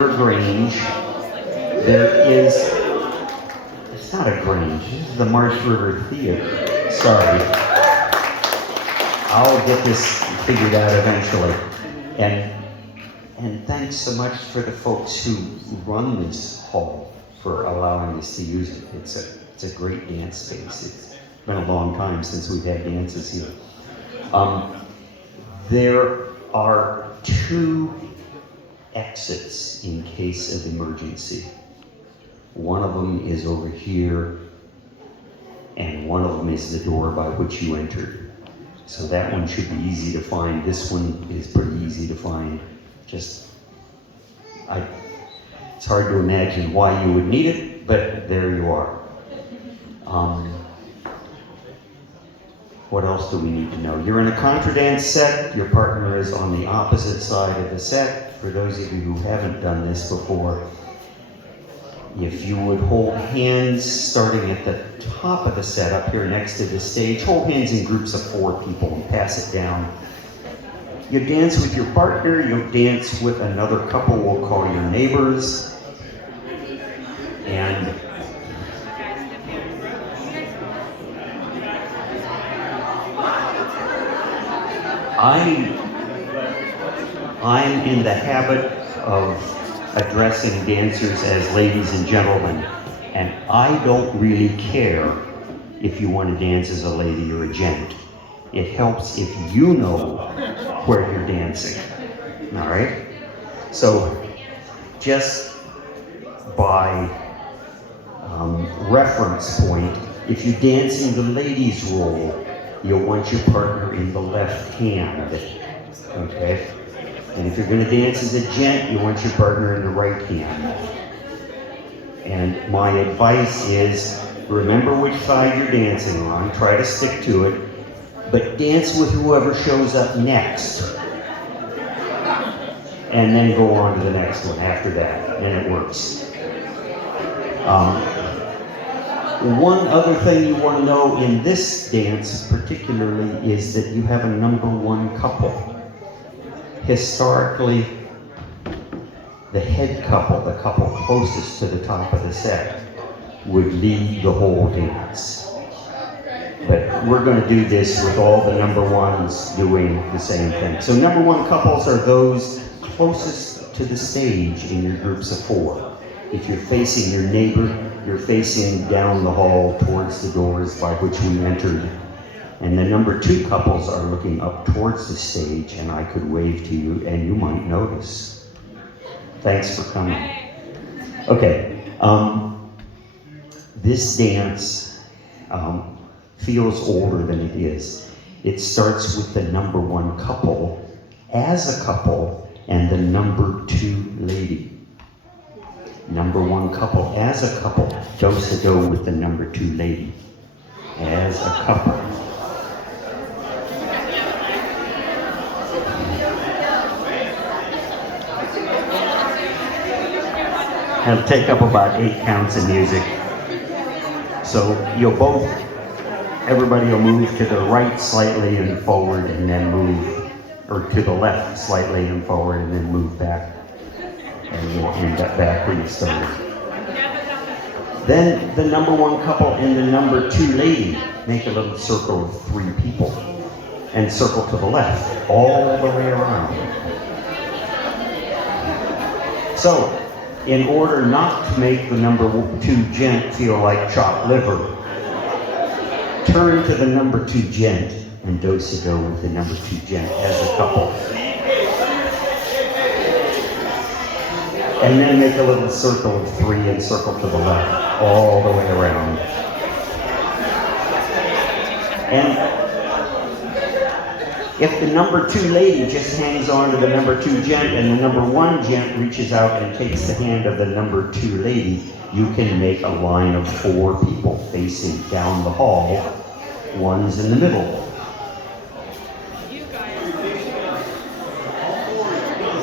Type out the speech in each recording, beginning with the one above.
Grange, there is, it's not a Grange, this is the Marsh River Theater. Sorry. I'll get this figured out eventually. And thanks so much for the folks who run this hall for allowing us to use it. It's a great dance space. It's been a long time since we've had dances here. There are two exits in case of emergency. One of them is over here, and one of them is the door by which you entered. So that one should be easy to find. This one is pretty easy to find. It's hard to imagine why you would need it, but there you are. What else do we need to know? You're in a contradance set. Your partner is on the opposite side of the set. For those of you who haven't done this before, if you would hold hands starting at the top of the set up here next to the stage, hold hands in groups of 4 people and pass it down. You dance with your partner, you'll dance with another couple we'll call your neighbors. And I'm in the habit of addressing dancers as ladies and gentlemen, and I don't really care if you want to dance as a lady or a gent. It helps if you know where you're dancing, all right? So just by reference point, if you dance in the ladies' role, you'll want your partner in the left hand, okay? And if you're going to dance as a gent, you want your partner in the right hand. And my advice is, remember which side you're dancing on, try to stick to it, but dance with whoever shows up next. And then go on to the next one after that, and it works. One other thing you want to know in this dance particularly is that you have a number 1 couple. Historically, the head couple, the couple closest to the top of the set, would lead the whole dance. But we're going to do this with all the number 1s doing the same thing. So number 1 couples are those closest to the stage in your groups of 4. If you're facing your neighbor, you're facing down the hall towards the doors by which we entered. And the number 2 couples are looking up towards the stage, and I could wave to you, and you might notice. Thanks for coming. Okay, this dance feels older than it is. It starts with the number 1 couple as a couple and the number 2 lady. Number 1 couple as a couple, do-si-do with the number 2 lady as a couple. It'll take up about 8 counts of music. So everybody will move to the right slightly and forward and then move, or to the left slightly and forward and then move back. And you'll end up back where you started. Then the number 1 couple and the number 2 lady make a little circle of 3 people and circle to the left all the way around. So, in order not to make the number 2 gent feel like chopped liver, turn to the number 2 gent and do-si-do with the number 2 gent as a couple. And then make a little circle of 3 and circle to the left, all the way around. And if the number 2 lady just hangs on to the number 2 gent and the number 1 gent reaches out and takes the hand of the number 2 lady, you can make a line of 4 people facing down the hall, 1's in the middle.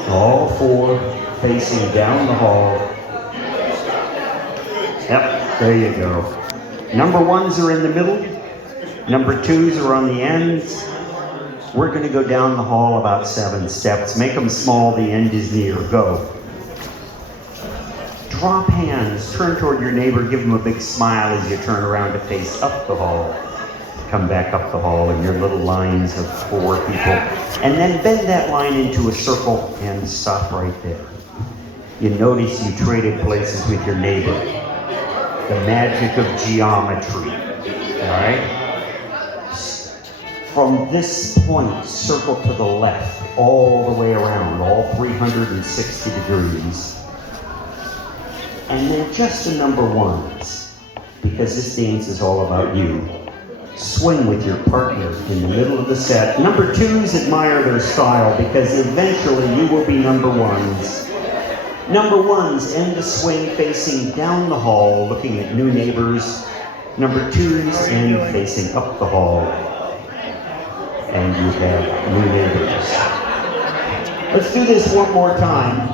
All 4 facing down the hall. Yep, there you go. Number 1s are in the middle. Number 2s are on the ends. We're going to go down the hall about 7 steps. Make them small, the end is near. Go. drop hands, turn toward your neighbor, give them a big smile as you turn around to face up the hall. Come back up the hall in your little lines of 4 people. And then bend that line into a circle and stop right there. You notice you traded places with your neighbor. The magic of geometry, all right? From this point, circle to the left, all the way around, all 360 degrees. And then just the number ones, because this dance is all about you. Swing with your partner in the middle of the set. Number 2s admire their style because eventually you will be number 1s. Number 1s end the swing facing down the hall, looking at new neighbors. Number 2s end facing up the hall, and you have new neighbors. Let's do this one more time.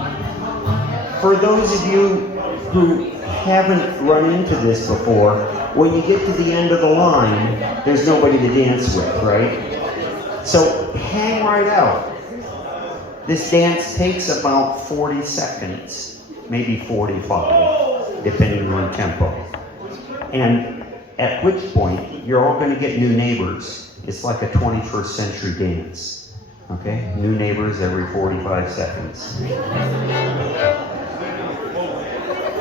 For those of you who haven't run into this before, when you get to the end of the line, there's nobody to dance with, right? So hang right out. This dance takes about 40 seconds, maybe 45, depending on tempo. And at which point, you're all going to get new neighbors. It's like a 21st century dance, okay? New neighbors every 45 seconds.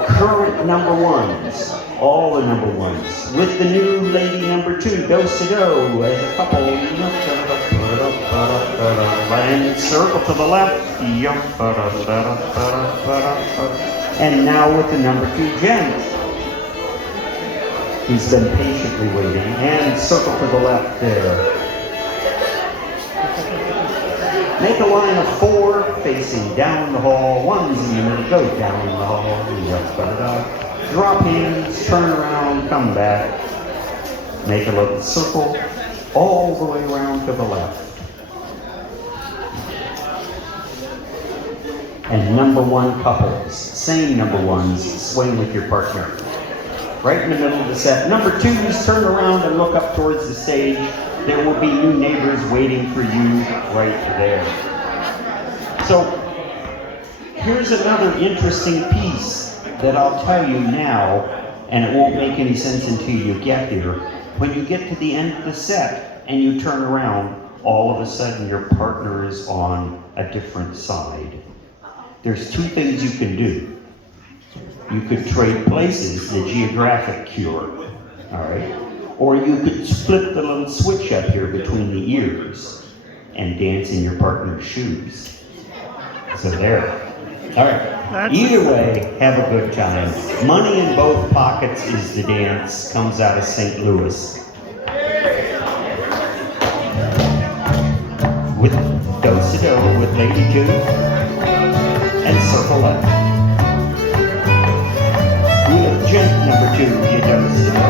Current number 1s, all the number 1s, with the new lady number 2, do-si-do, as a couple, and circle to the left, and now with the number 2 gent. He's been patiently waiting, and circle to the left there. Make a line of 4 facing down the hall, 1s in the middle, go down the hall, drop hands, turn around, come back. Make a little circle all the way around to the left. And number 1 couples, same number 1s, swing with your partner. Right in the middle of the set. Number 2s, turn around and look up towards the stage. There will be new neighbors waiting for you right there. So, here's another interesting piece that I'll tell you now, and it won't make any sense until you get here. When you get to the end of the set and you turn around, all of a sudden your partner is on a different side. There's 2 things you can do. You could trade places, the geographic cure, all right? Or you could split the little switch up here between the ears and dance in your partner's shoes. So there. All right. Either way, have a good time. Money in both pockets is the dance. Comes out of St. Louis. With do-si-do, with lady 2, and circle left. With gent number 2, you do-si-do.